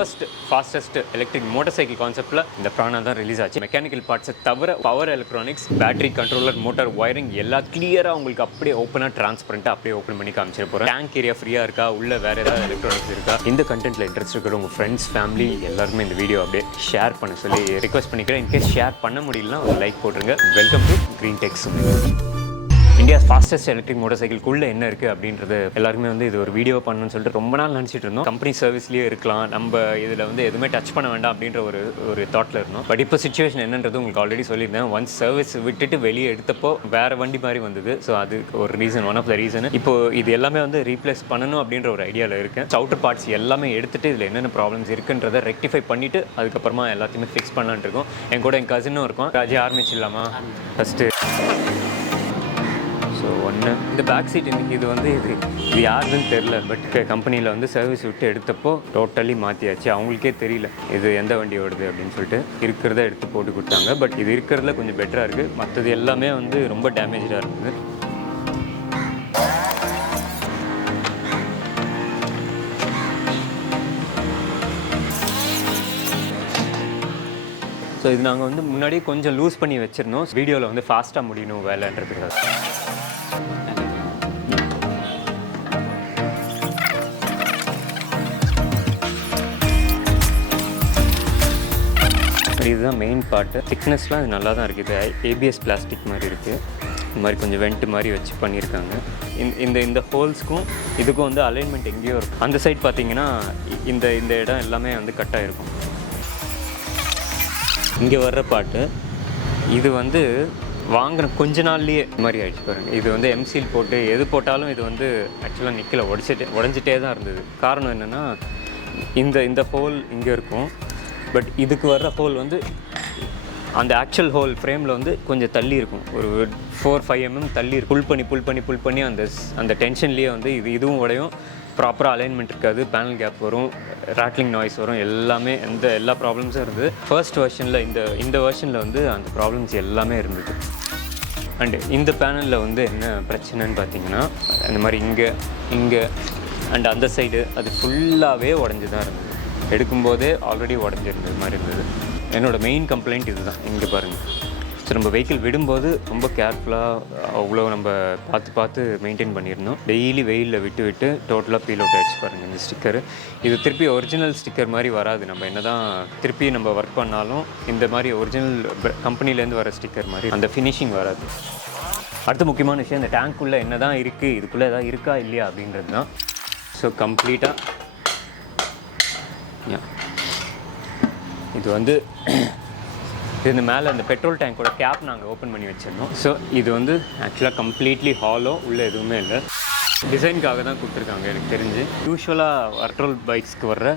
First fastest electric motorcycle கான்செப்ட்டில் இந்த பிரானா தான் ரிலீஸ் ஆச்சு. மெக்கானிக்கல் பார்ட்ஸை தவிர power electronics, battery controller, motor wiring எல்லாம் கிளியராக உங்களுக்கு அப்படியே ஓப்பனாக டிரான்ஸ்பரண்ட்டாக அப்படியே ஓப்பன் பண்ணி காமிச்சிட போகிறேன். டேங்க் ஏரியா ஃப்ரீயாக இருக்கா, உள்ள வேறு ஏதாவது எலக்ட்ரானிக்ஸ் இருக்கா, இந்த கண்டென்ட்டில் இன்ட்ரெஸ்ட் இருக்கிற உங்கள் ஃப்ரெண்ட்ஸ், ஃபேமிலி எல்லாருமே இந்த வீடியோ அப்படியே ஷேர் பண்ண சொல்லி ரிக்வஸ்ட் பண்ணிக்கிறேன். இன்கேஸ் ஷேர் பண்ண முடியலன்னா ஒரு லைக் போட்டுருங்க. Welcome to green techs. India fastest electric motor சைக்கிள்குள்ளே என்ன இருக்குது அப்படின்றது எல்லாருமே வந்து இது ஒரு வீடியோ பண்ணணும்னு சொல்லிட்டு ரொம்ப நாள் நினச்சிட்டு இருந்தோம். கம்பெனி சர்வீஸ்லேயே இருக்கலாம், நம்ம இதில் வந்து எதுவுமே டச் பண்ண வேண்டாம் அப்படின்ற ஒரு தாட்டில் இருந்தோம். பட் இப்போ சிச்சுவேஷன் என்னன்றது உங்களுக்கு ஆல்ரெடி சொல்லியிருந்தேன். ஒன்ஸ் சர்வீஸ் விட்டுட்டு வெளியே எடுத்தப்போ வேறு வண்டி மாதிரி வந்தது. ஸோ அது ஒரு reason, one of the reason. இப்போ இது எல்லாமே வந்து ரீப்ளேஸ் பண்ணணும் அப்படின்ற ஒரு ஐடியாவில் இருக்கேன். அவுட்டர் பார்ட்ஸ் எல்லாமே எடுத்துகிட்டு இதில் என்னென்ன ப்ராப்ளம்ஸ் இருக்குன்றதை ரெக்டிஃபை பண்ணிவிட்டு அதுக்கப்புறமா எல்லாத்தையுமே ஃபிக்ஸ் பண்ணலான்ட்டு இருக்கோம். என் கூட என் கசினும் இருக்கும். ராஜி ஆரம்பிச்சிடலாமா? ஃபஸ்ட்டு ஸோ ஒன்று இந்த பேக் சீட் இன்றைக்கி இது யாருன்னு தெரில. பட் கம்பெனியில் வந்து சர்வீஸ் விட்டு எடுத்தப்போ டோட்டலி மாற்றியாச்சு. அவங்களுக்கே தெரியல இது எந்த வண்டி ஓடுது அப்படின்னு சொல்லிட்டு இருக்கிறத எடுத்து போட்டு கொடுத்தாங்க. பட் இது இருக்கிறதுல கொஞ்சம் பெட்டராக இருக்குது. மற்றது எல்லாமே வந்து ரொம்ப டேமேஜாக இருக்குது. ஸோ இது நாங்கள் வந்து முன்னாடியே கொஞ்சம் லூஸ் பண்ணி வச்சுருந்தோம். வீடியோவில் வந்து ஃபாஸ்ட்டாக முடியணும் வேலைன்றதுக்காக. இதுதான் மெயின் பார்ட்டு. திக்னஸ்லாம் இது நல்லா தான் இருக்குது. ஏபிஎஸ் பிளாஸ்டிக் மாதிரி இருக்குது. இந்த மாதிரி கொஞ்சம் வெண்ட் மாதிரி வச்சு பண்ணியிருக்காங்க. இந்த ஹோல்ஸ்க்கும் இதுக்கும் வந்து அலைன்மெண்ட் எங்கேயோ இருக்கும். அந்த சைட் பார்த்தீங்கன்னா இந்த இடம் எல்லாமே வந்து கட்டாக இருக்கும். இங்கே வர்ற பாட்டு இது வந்து வாங்கின கொஞ்ச நாள்லேயே இந்த மாதிரி ஆகிடுச்சு பாருங்கள். இது வந்து எம்சீல் போட்டு எது போட்டாலும் இது வந்து ஆக்சுவலாக நிற்கல, உடஞ்சிட்டே தான் இருந்தது. காரணம் என்னென்னா இந்த ஹோல் இங்கே இருக்கும். பட் இதுக்கு வர்ற ஹோல் வந்து அந்த ஆக்சுவல் ஹோல் ஃப்ரேமில் வந்து கொஞ்சம் தள்ளி இருக்கும். ஒரு 4-5 mm தள்ளி இருக்கும். புல் பண்ணி அந்த டென்ஷன்லேயே வந்து இதுவும் உடையும். ப்ராப்பராக அலைன்மெண்ட் இருக்காது, பேனல் கேப் வரும், ராட்லிங் நாய்ஸ் வரும், எல்லாமே எல்லா ப்ராப்ளம்ஸும் இருந்தது. ஃபர்ஸ்ட் வெர்ஷனில் இந்த வெர்ஷனில் வந்து அந்த ப்ராப்ளம்ஸ் எல்லாமே இருந்தது. அண்டு இந்த பேனலில் வந்து என்ன பிரச்சனைன்னு பார்த்தீங்கன்னா இந்த மாதிரி இங்கே அண்ட் அந்த சைடு அது ஃபுல்லாகவே உடஞ்சி தான் இருந்தது. எடுக்கும்போதே ஆல்ரெடி உடஞ்சிருந்தது மாதிரி இருந்தது. என்னோடய மெயின் கம்ப்ளைண்ட் இது தான். இங்கே பாருங்கள். ஸோ நம்ம வெஹிக்கிள் விடும்போது ரொம்ப கேர்ஃபுல்லாக அவ்வளோ நம்ம பார்த்து மெயின்டைன் பண்ணியிருந்தோம். டெய்லி வெயிலில் விட்டு டோட்டலாக பீல் அவுட் ஆகிடுச்சு பாருங்கள் இந்த ஸ்டிக்கரு. இது திருப்பி ஒரிஜினல் ஸ்டிக்கர் மாதிரி வராது. நம்ம என்ன தான் திருப்பி நம்ம ஒர்க் பண்ணாலும் இந்த மாதிரி ஒரிஜினல் கம்பெனிலேருந்து வர ஸ்டிக்கர் மாதிரி அந்த ஃபினிஷிங் வராது. அடுத்த முக்கியமான விஷயம், இந்த டேங்க்குள்ளே என்ன தான் இருக்குது, இதுக்குள்ளே எதாவது இருக்கா இல்லையா அப்படின்றது தான். ஸோ கம்ப்ளீட்டாக இது வந்து இது மேலே இந்த பெட்ரோல் டேங்கோட கேப் நாங்கள் ஓப்பன் பண்ணி வச்சிருந்தோம். ஸோ இது வந்து ஆக்சுவலாக கம்ப்ளீட்லி ஹாலோ, உள்ளே எதுவுமே இல்லை. டிசைனுக்காக தான் கொடுத்துருக்காங்க எனக்கு தெரிஞ்சு. யூஸ்வலாக பெட்ரோல் பைக்ஸ்க்கு வர்ற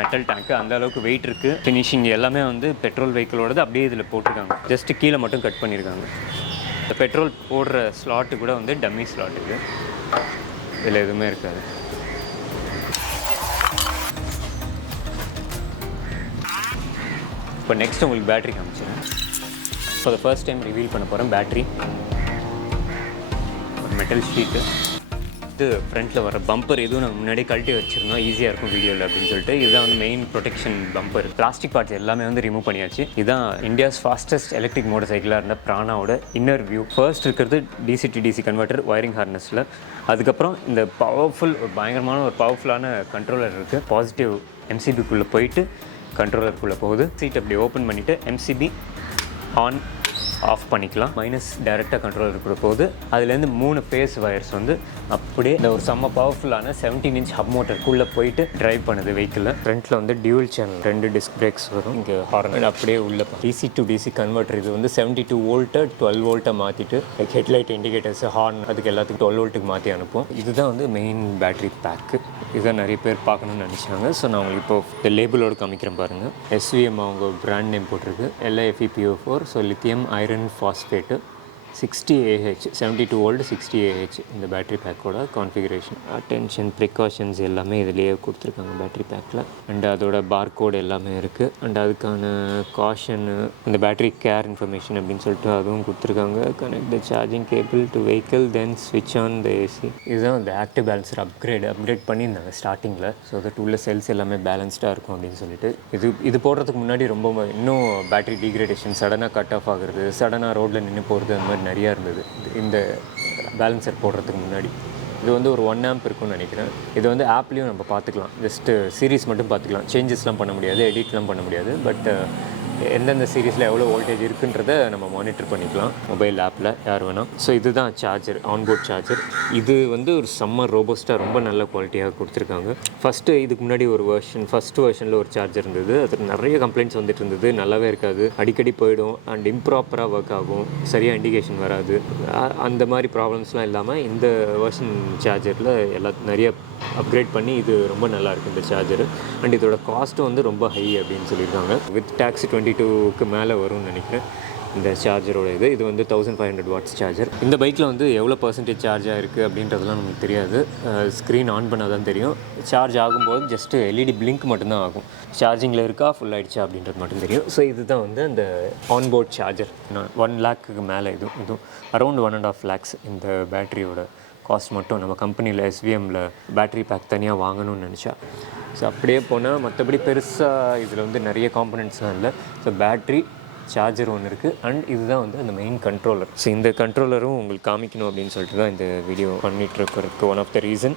மெட்டல் டேங்க்கு அந்த அளவுக்கு வெயிட் இருக்குது. ஃபினிஷிங் எல்லாமே வந்து பெட்ரோல் வெஹிக்கிளோடது அப்படியே இதில் போட்டிருக்காங்க. ஜஸ்ட்டு கீழே மட்டும் கட் பண்ணியிருக்காங்க. இந்த பெட்ரோல் போடுற ஸ்லாட்டு கூட வந்து டம்மி ஸ்லாட் இது. இதில் எதுவுமே இருக்காது. இப்போ நெக்ஸ்ட் உங்களுக்கு பேட்ரி காமிச்சிடுறேன். இப்போ த ஃபர்ஸ்ட் டைம் ரிவீல் பண்ண போகிறேன் பேட்ரி. ஒரு மெட்டல் ஷீட்டு. இது ஃப்ரண்ட்டில் வர பம்பர் எதுவும் நம்ம முன்னாடியே கழட்டி வச்சுருந்தோம், ஈஸியாக இருக்கும் வீடியோவில் அப்படின்னு சொல்லிட்டு. இதுதான் வந்து main protection bumper. Plastic parts எல்லாமே வந்து ரிமூவ் பண்ணியாச்சு. இதுதான் இந்தியாஸ் ஃபாஸ்டஸ்ட் எலக்ட்ரிக் மோட்டார் சைக்கிளாக இருந்த பிரானாவோட இன்னர் வியூ. ஃபர்ஸ்ட் இருக்கிறது DC கன்வெர்ட்டர் ஒயரிங் ஹார்னஸில். அதுக்கப்புறம் இந்த பயங்கரமான ஒரு பவர்ஃபுல்லான கண்ட்ரோலர் இருக்குது. பாசிட்டிவ் MCBக்குள்ளே போயிட்டு கண்ட்ரோலருக்குள்ளே போகுது. சீட் அப்படி ஓப்பன் பண்ணிவிட்டு MCB ஆன் ஆஃப் பண்ணிக்கலாம். மைனஸ் டைரெக்டாக கண்ட்ரோலருக்குள்ளே போகுது. அதுலேருந்து 3 ஃபேஸ் வயர்ஸ் வந்து அப்படியே இந்த ஒரு செம்ம பவர்ஃபுல்லான 17 inch ஹப் மோட்டருக்குள்ளே போயிட்டு ட்ரைவ் பண்ணுது வெஹிக்கிளில். ஃப்ரண்ட்டில் வந்து டியூவல் சேனல் 2 டிஸ்க் பிரேக்ஸ் வரும். இங்கே ஹார்ன் அப்படியே உள்ள DC to DC கன்வெர்ட்டர். இது வந்து 72 வோல்ட்டை 12 வோல்ட்டை மாற்றிட்டு ஹெட்லைட், இண்டிகேட்டர்ஸ், ஹார்ன் அதுக்கு எல்லாத்துக்கும் 12 வோல்ட்டுக்கு மாற்றி அனுப்பும். இதுதான் வந்து மெயின் பேட்ரி பேக்கு. இதுதான் நிறைய பேர் பார்க்கணும்னு நினச்சாங்க. ஸோ நான் உங்களுக்கு இப்போ இந்த லேபிளோடு காமிக்கிறேன் பாருங்கள். SVM அவங்க பிராண்ட் நேம் போட்டிருக்கு. LiFePO4. So lithium iron phosphate 60Ah 72 volt 60Ah இந்த பேட்டரி பேக்கோட கான்ஃபிகரேஷன். அட்டென்ஷன் ப்ரிகாஷன்ஸ் எல்லாமே இதிலேயே கொடுத்துருக்காங்க பேட்டரி பேக்கில். அண்ட் அதோட பார்கோடு எல்லாமே இருக்குது. அண்ட் அதுக்கான காஷனு இந்த பேட்டரி கேர் இன்ஃபர்மேஷன் அப்படின்னு சொல்லிட்டு அதுவும் கொடுத்துருக்காங்க. Connect the charging cable to vehicle then ஸ்விட்ச் ஆன் த ஏசி. இதுதான் இந்த ஆக்டிவ் பேலன்சர் அப்கிரேட் பண்ணியிருந்தாங்க ஸ்டார்டிங்கில். ஸோ தட் உள்ள செல்ஸ் எல்லாமே பேலன்ஸ்டாக இருக்கும் அப்படின்னு சொல்லிட்டு. இது போடுறதுக்கு முன்னாடி ரொம்ப இன்னும் பேட்டரி டீக்ரேடேஷன், சடனாக கட் ஆஃப் ஆகுறது, சடனாக ரோட்டில் நின்று போகிறது, அந்த மாதிரி நிறையா இருந்தது இந்த பேலன்சர் போடுறதுக்கு முன்னாடி. இது வந்து ஒரு 1 ஆம்ப் இருக்குன்னு நினைக்கிறேன். இது வந்து ஆப்லேயும் நம்ம பார்த்துக்கலாம். ஜஸ்ட்டு சீரிஸ் மட்டும் பார்த்துக்கலாம். சேஞ்சஸ்லாம் பண்ண முடியாது, எடிட்லாம் பண்ண முடியாது. பட் எந்தெந்த சீரீஸில் எவ்வளோ வோல்டேஜ் இருக்குன்றதை நம்ம மானிட்டர் பண்ணிக்கலாம் மொபைல் ஆப்பில், யார் வேணால். ஸோ இதுதான் சார்ஜர், ஆன்போர்ட் சார்ஜர். இது வந்து ஒரு சம்மர் ரோபஸ்ட்டாக ரொம்ப நல்ல குவாலிட்டியாக கொடுத்துருக்காங்க. இதுக்கு முன்னாடி ஒரு ஃபஸ்ட் வெர்ஷனில் ஒரு சார்ஜர் இருந்தது. அதுக்கு நிறைய கம்ப்ளைண்ட்ஸ் வந்துட்டு இருந்தது. நல்லாவே இருக்காது, அடிக்கடி போயிடும், அண்ட் இம்ப்ராப்பராக ஒர்க் ஆகும், சரியாக இண்டிகேஷன் வராது. அந்த மாதிரி ப்ராப்ளம்ஸ்லாம் இல்லாமல் இந்த வெர்ஷன் சார்ஜரில் நிறைய அப்கிரேட் பண்ணி இது ரொம்ப நல்லாயிருக்கு இந்த சார்ஜரு. அண்ட் இதோட காஸ்ட்டும் வந்து ரொம்ப ஹை அப்படின்னு சொல்லியிருக்காங்க. வித் டேக்ஸ் 22க்கு மேலே வரும்னு நினைக்கிறேன் இந்த சார்ஜரோட இது வந்து 1500 வாட்ஸ் சார்ஜர். இந்த பைக்கில் வந்து எவ்வளோ பர்சன்டேஜ் சார்ஜ் ஆகிருக்கு அப்படின்றதுலாம் நமக்கு தெரியாது. ஸ்க்ரீன் ஆன் பண்ணால் தான் தெரியும். சார்ஜ் ஆகும்போது ஜஸ்ட்டு எல்இடி பிளிங்க் மட்டும்தான் ஆகும். சார்ஜிங்கில் இருக்கா, ஃபுல் ஆகிடுச்சா அப்படின்றது மட்டும் தெரியும். ஸோ இதுதான் வந்து அந்த ஆன்போர்ட் சார்ஜர். 1 லேக்குக்கு மேலே இதுவும் அரௌண்ட் 1.5 lakhs இந்த பேட்டரியோட காஸ்ட் மட்டும். நம்ம கம்பெனியில் எஸ்விஎம்மில் பேட்டரி பேக் தனியாக வாங்கணும்னு நினச்சா. ஸோ அப்படியே போனால் மற்றபடி பெருசாக இதில் வந்து நிறைய காம்பனண்ட்ஸ்லாம் இல்லை. ஸோ பேட்ரி, சார்ஜர் ஒன்று இருக்குது, அண்ட் இதுதான் வந்து அந்த மெயின் கண்ட்ரோலர். ஸோ இந்த கண்ட்ரோலரும் உங்களுக்கு காமிக்கணும் அப்படின்னு சொல்லிட்டு தான் இந்த வீடியோ பண்ணிகிட்டு இருக்கிறதுக்கு one of the reason.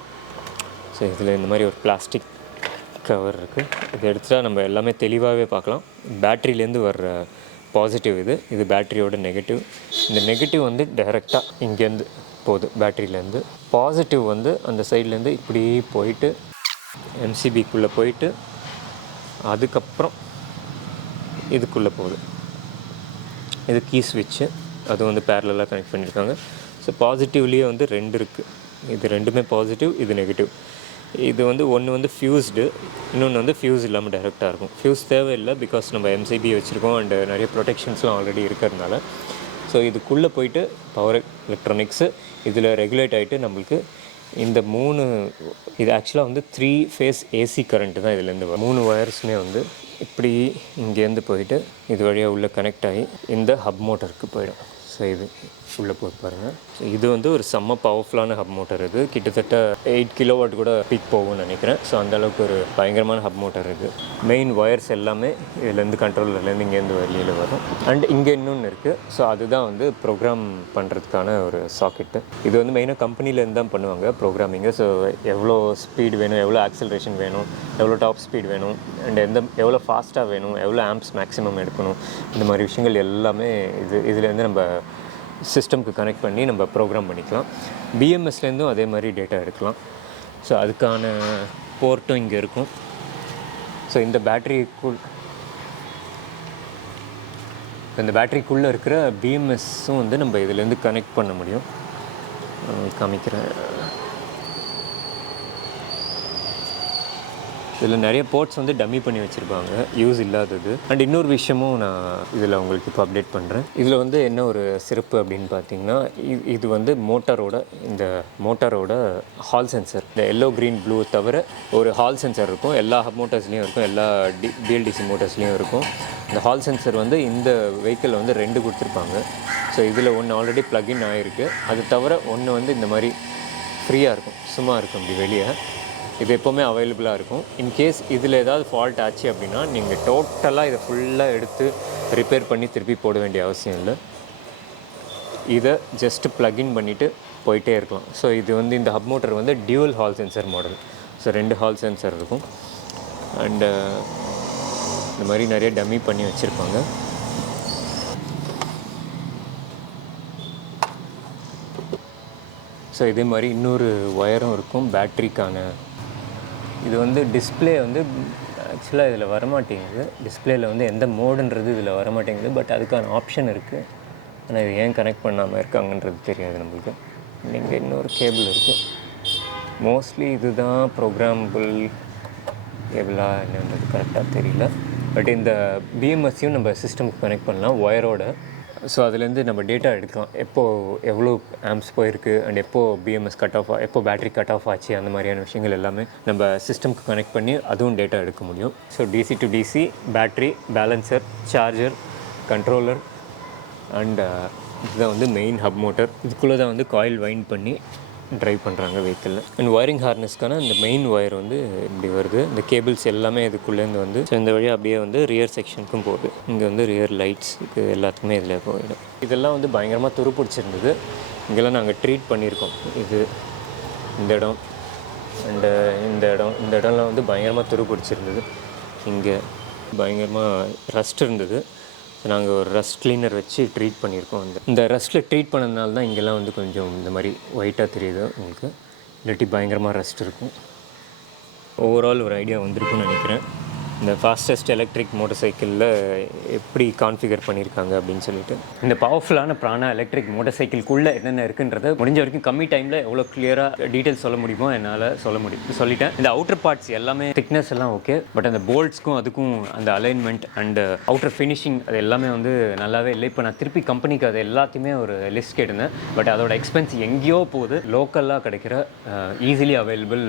So இதில் இந்த மாதிரி ஒரு பிளாஸ்டிக் கவர் இருக்குது. இதை எடுத்துகிட்டா நம்ம எல்லாமே தெளிவாகவே பார்க்கலாம். பேட்ரியிலேருந்து வர்ற பாசிட்டிவ் இது பேட்ரியோட நெகட்டிவ். இந்த நெகட்டிவ் வந்து டைரெக்டாக இங்கேருந்து போகுது பேட்டரியிலேருந்து. பாசிட்டிவ் வந்து அந்த சைட்லேருந்து இப்படி போயிட்டு எம்சிபிக்குள்ளே போயிட்டு அதுக்கப்புறம் இதுக்குள்ளே போகுது. இது கீ ஸ்விட்ச்சு, அது வந்து பேரலாக கனெக்ட் பண்ணியிருக்காங்க. ஸோ பாசிட்டிவ்லேயே வந்து 2 இருக்குது. இது ரெண்டுமே பாசிட்டிவ், இது நெகட்டிவ். இது வந்து ஒன்று வந்து ஃபியூஸ்டு, இன்னொன்று வந்து ஃபியூஸ் இல்லாமல் டைரெக்டாக இருக்கும். ஃபியூஸ் தேவையில்லை, பிகாஸ் நம்ம எம்சிபி வச்சுருக்கோம் அண்டு நிறைய ப்ரொடெக்ஷன்ஸ்லாம் ஆல்ரெடி இருக்கிறதுனால. ஸோ இதுக்குள்ளே போயிட்டு பவர் எலக்ட்ரானிக்ஸு இதில் ரெகுலேட் ஆகிட்டு நம்மளுக்கு இந்த 3 இது ஆக்சுவலாக வந்து 3 ஃபேஸ் ஏசி கரண்ட்டு தான் இதுலேருந்து வரும். 3 ஒயர்ஸுமே வந்து இப்படி இங்கேருந்து போயிட்டு இது வழியாக உள்ளே கனெக்ட் ஆகி இந்த ஹப் மோட்டருக்கு போயிடும். ஸோ இது உள்ளே போய் பாருங்கள். ஸோ இது வந்து ஒரு செம்ம பவர்ஃபுல்லான ஹப் மோட்டர். இது கிட்டத்தட்ட 8 கிலோவாட் கூட பீக் போகும்னு நினைக்கிறேன். ஸோ அந்தளவுக்கு ஒரு பயங்கரமான ஹப் மோட்டர் இது. மெயின் ஒயர்ஸ் எல்லாமே இதுலேருந்து கண்ட்ரோலர்லேருந்து இங்கேருந்து வெளியில் வரும். அண்ட் இங்கே இன்னொன்று இருக்குது. ஸோ அதுதான் வந்து ப்ரோக்ராம் பண்ணுறதுக்கான ஒரு சாக்கெட்டு. இது வந்து மெயினாக கம்பெனிலேருந்து தான் பண்ணுவாங்க ப்ரோக்ராமிங்கு. ஸோ எவ்வளோ ஸ்பீடு வேணும், எவ்வளோ ஆக்சலரேஷன் வேணும், எவ்வளோ டாப் ஸ்பீட் வேணும், அண்ட் எவ்வளோ ஃபாஸ்ட்டாக வேணும், எவ்வளோ ஆம்ப்ஸ் மேக்ஸிமம் எடுக்கணும், இந்த மாதிரி விஷயங்கள் எல்லாமே இதுலேருந்து நம்ம சிஸ்டம்க்கு கனெக்ட் பண்ணி நம்ம ப்ரோக்ராம் பண்ணிக்கலாம். பிஎம்எஸ்லேருந்தும் அதே மாதிரி டேட்டா எடுக்கலாம். ஸோ அதுக்கான போர்ட்டும் இங்கே இருக்கும். ஸோ இந்த பேட்டரிக்குள்ளே இருக்கிற பிஎம்எஸ்ஸும் வந்து நம்ம இதுலேருந்து கனெக்ட் பண்ண முடியும். காமிக்கிறேன். இதில் நிறைய போர்ட்ஸ் வந்து டம்மி பண்ணி வச்சுருப்பாங்க, யூஸ் இல்லாதது. அண்ட் இன்னொரு விஷயமும் நான் இதில் உங்களுக்கு இப்போ அப்டேட் பண்ணுறேன். இதில் வந்து என்ன ஒரு சிறப்பு அப்படின்னு பார்த்தீங்கன்னா, இது வந்து இந்த மோட்டாரோட ஹால் சென்சர், இந்த எல்லோ க்ரீன் ப்ளூ தவிர ஒரு ஹால் சென்சர் இருக்கும். எல்லா ஹப் மோட்டர்ஸ்லேயும் இருக்கும், எல்லா பிஎல்டிசி மோட்டர்ஸ்லேயும் இருக்கும். இந்த ஹால் சென்சர் வந்து இந்த வெஹிக்கிளில் வந்து 2 கொடுத்துருப்பாங்க. ஸோ இதில் ஒன்று ஆல்ரெடி ப்ளக்இன் ஆகிருக்கு. அது தவிர ஒன்று வந்து இந்த மாதிரி ஃப்ரீயாக இருக்கும், சும்மா இருக்கும் இப்படி வெளியே. இது எப்போவுமே அவைலபிளாக இருக்கும். இன்கேஸ் இதில் ஏதாவது ஃபால்ட் ஆச்சு அப்படின்னா நீங்கள் டோட்டலாக இதை ஃபுல்லாக எடுத்து ரிப்பேர் பண்ணி திருப்பி போட வேண்டிய அவசியம் இல்லை. இதை ஜஸ்ட்டு ப்ளக்இன் பண்ணிவிட்டு போயிட்டே இருக்கலாம். ஸோ இது வந்து இந்த ஹப் மோட்டர் வந்து dual hall sensor model. So 2 hall sensor இருக்கும். அண்டு இந்த மாதிரி நிறைய டம்மி பண்ணி வச்சுருப்பாங்க. ஸோ இதே மாதிரி இன்னொரு ஒயரும் இருக்கும் பேட்ரிக்கான. இது வந்து டிஸ்பிளே வந்து ஆக்சுவலாக இதில் வரமாட்டேங்குது. டிஸ்பிளேயில் வந்து எந்த மோடுன்றது இதில் வரமாட்டேங்குது. பட் அதுக்கான ஆப்ஷன் இருக்குது. ஆனால் இது ஏன் கனெக்ட் பண்ணாமல் இருக்காங்கன்றது தெரியாது நம்மளுக்கு. இங்கே இன்னொரு கேபிள் இருக்குது. மோஸ்ட்லி இதுதான் ப்ரோக்ராமபிள் கேபிளாக என்னன்றது கரெக்டாக தெரியல. பட் இந்த பிஎம்எஸ்ஸையும் நம்ம சிஸ்டமுக்கு கனெக்ட் பண்ணலாம் ஒயரோட. ஸோ அதுலேருந்து நம்ம டேட்டா எடுக்கலாம், எப்போது எவ்வளோ ஆம்ஸ் போயிருக்கு அண்ட் எப்போது பிஎம்எஸ் கட் ஆஃப், எப்போ பேட்டரி கட் ஆஃப் ஆச்சு, அந்த மாதிரியான விஷயங்கள் எல்லாமே நம்ம சிஸ்டம்க்கு கனெக்ட் பண்ணி அதுவும் டேட்டா எடுக்க முடியும். So DC to DC, battery, balancer, charger, controller and இதுதான் வந்து மெயின் ஹப் மோட்டர். இதுக்குள்ளே தான் வந்து காயில் வைண்ட் பண்ணி ட்ரைவ் பண்ணுறாங்க வெஹிக்கிளில். அண்ட் ஒயரிங் ஹார்னஸ்க்கான இந்த மெயின் ஒயர் வந்து இப்படி வருது. இந்த கேபிள்ஸ் எல்லாமே இதுக்குள்ளேருந்து வந்து ஸோ இந்த வழியாக அப்படியே வந்து ரியர் செக்ஷனுக்கும் போகுது. இங்கே வந்து ரியர் லைட்ஸ் இது எல்லாத்துக்குமே இதில் போயிடும். இதெல்லாம் வந்து பயங்கரமாக துரு பிடிச்சிருந்தது. இங்கெல்லாம் நாங்கள் ட்ரீட் பண்ணியிருக்கோம். இது இந்த இடம் அண்டு இந்த இடம்லாம் வந்து பயங்கரமாக துரு பிடிச்சிருந்தது. இங்கே பயங்கரமாக ரஸ்ட் இருந்தது. நாங்கள் ஒரு ரஸ்ட் கிளீனர் வச்சு ட்ரீட் பண்ணியிருக்கோம். இந்த ரஸ்ட்டில் ட்ரீட் பண்ணதுனால தான் இங்கெல்லாம் வந்து கொஞ்சம் இந்த மாதிரி ஒயிட்டாக தெரியுது உங்களுக்கு. இல்லாட்டி பயங்கரமாக ரஸ்ட் இருக்கும். ஓவரால் ஒரு ஐடியா வந்திருக்குன்னு நினைக்கிறேன். இந்த ஃபாஸ்டஸ்ட் எலக்ட்ரிக் மோட்டர் சைக்கிளில் எப்படி கான்ஃபிகர் பண்ணியிருக்காங்க அப்படின்னு சொல்லிட்டு. இந்த பவர்ஃபுல்லான பிராணா எலக்ட்ரிக் மோட்டர் சைக்கிள்குள்ளே என்னென்ன இருக்குன்றதை முடிஞ்ச வரைக்கும் கம்மி டைமில் எவ்வளோ கிளியராக டீட்டெயில்ஸ் சொல்ல முடியுமோ என்னால் சொல்லிட்டேன். இந்த அவுட்டர் பார்ட்ஸ் எல்லாமே திக்னஸ் எல்லாம் ஓகே, பட் அந்த போல்ட்ஸ்க்கும் அதுக்கும் அந்த அலைன்மெண்ட் அண்ட் அவுட்டர் ஃபினிஷிங் அது எல்லாமே வந்து நல்லாவே இல்லை. இப்போ நான் திருப்பி கம்பெனிக்கு அது எல்லாத்தையுமே ஒரு லிஸ்ட் கேட்டிருந்தேன். பட் அதோட எக்ஸ்பென்ஸ் எங்கேயோ போகுது. லோக்கலாக கிடைக்கிற easily available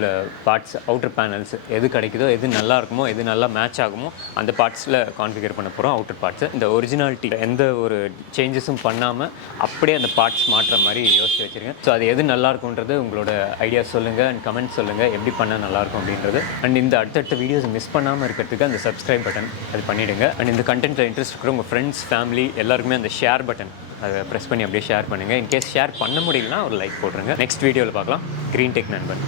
parts, outer panels எது கிடைக்குதோ, எது நல்லா இருக்குமோ, எது நல்லா மேட்ச் ஆகுமோ அந்த பார்ட்ஸில் கான்ஃபிகர் பண்ண போகிறோம் அவுட்டர் பார்ட்ஸை. இந்த ஒரிஜினாலிட்டி எந்த ஒரு சேஞ்சஸும் பண்ணாமல் அப்படியே அந்த பார்ட்ஸ் மாற்றுற மாதிரி யோசிச்சு வச்சுருங்க. ஸோ அது எது நல்லாயிருக்குன்றது உங்களோட ஐடியா சொல்லுங்கள் அண்ட் கமெண்ட் சொல்லுங்கள், எப்படி பண்ணால் நல்லாயிருக்கும் அப்படின்றது. அண்ட் இந்த அடுத்தடுத்த வீடியோஸ் மிஸ் பண்ணாமல் இருக்கிறதுக்கு அந்த சப்ஸ்கிரைப் பட்டன் அது பண்ணிவிடுங்க. அண்ட் இந்த கண்டென்ட்டில் இன்ட்ரெஸ்ட் இருக்கிற உங்கள் ஃப்ரெண்ட்ஸ், ஃபேமிலி எல்லாருக்குமே அந்த ஷேர் பட்டன் அதை ப்ரெஸ் பண்ணி அப்படியே ஷேர் பண்ணுங்கள். இன்கேஸ் ஷேர் பண்ண முடியலனா ஒரு லைக் போட்டுருங்க. நெக்ஸ்ட் வீடியோவில் பார்க்கலாம். க்ரீன் டெக் நண்பன்.